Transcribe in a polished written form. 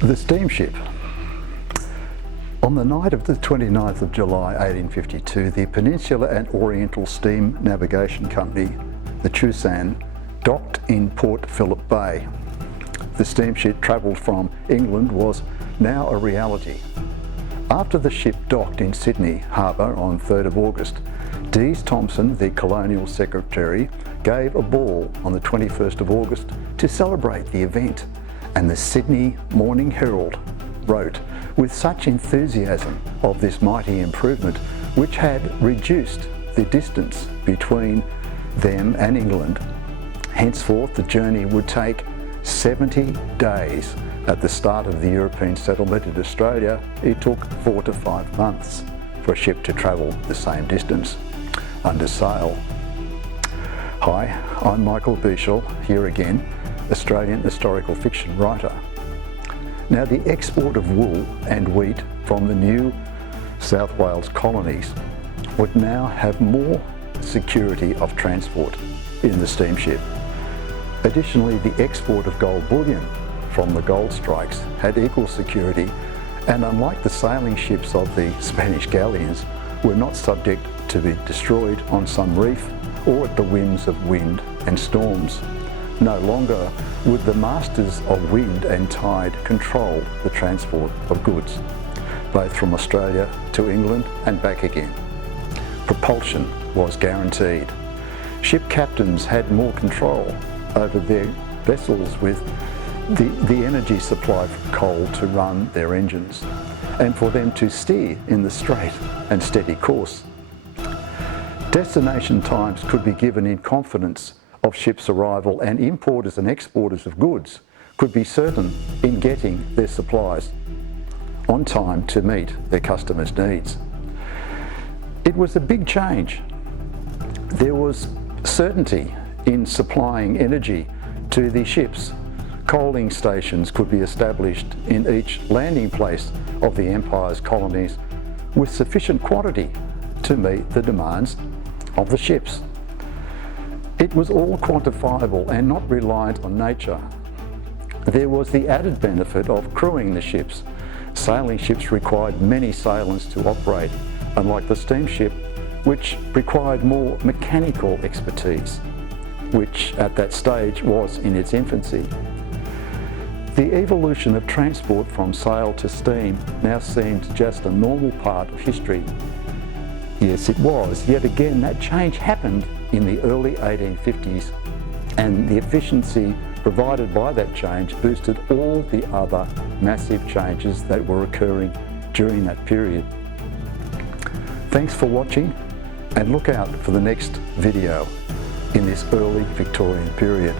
The steamship. On the night of the 29th of July 1852, the Peninsula and Oriental Steam Navigation Company, the Chusan, docked in Port Phillip Bay. The steamship travelled from England was now a reality. After the ship docked in Sydney Harbour on 3rd of August, Dees Thompson, the Colonial Secretary, gave a ball on the 21st of August to celebrate the event, and the Sydney Morning Herald wrote with such enthusiasm of this mighty improvement, which had reduced the distance between them and England. Henceforth the journey would take 70 days. At the start of the European settlement in Australia, it took 4 to 5 months for a ship to travel the same distance under sail. Hi, I'm Michael Beashall, here again, Australian historical fiction writer. Now, the export of wool and wheat from the New South Wales colonies would now have more security of transport in the steamship. Additionally, the export of gold bullion from the gold strikes had equal security, and unlike the sailing ships of the Spanish galleons, were not subject to be destroyed on some reef or at the whims of wind and storms. No longer would the masters of wind and tide control the transport of goods, both from Australia to England and back again. Propulsion was guaranteed. Ship captains had more control over their vessels with the energy supply from coal to run their engines, and for them to steer in the straight and steady course. Destination times could be given in confidence of ships' arrival, and importers and exporters of goods could be certain in getting their supplies on time to meet their customers' needs. It was a big change. There was certainty in supplying energy to the ships. Coaling stations could be established in each landing place of the Empire's colonies with sufficient quantity to meet the demands of the ships. It was all quantifiable and not reliant on nature. There was the added benefit of crewing the ships. Sailing ships required many sailors to operate, unlike the steamship, which required more mechanical expertise, which at that stage was in its infancy. The evolution of transport from sail to steam now seemed just a normal part of history. Yes, it was. Yet again, that change happened in the early 1850s, and the efficiency provided by that change boosted all the other massive changes that were occurring during that period. Thanks for watching, and look out for the next video in this early Victorian period.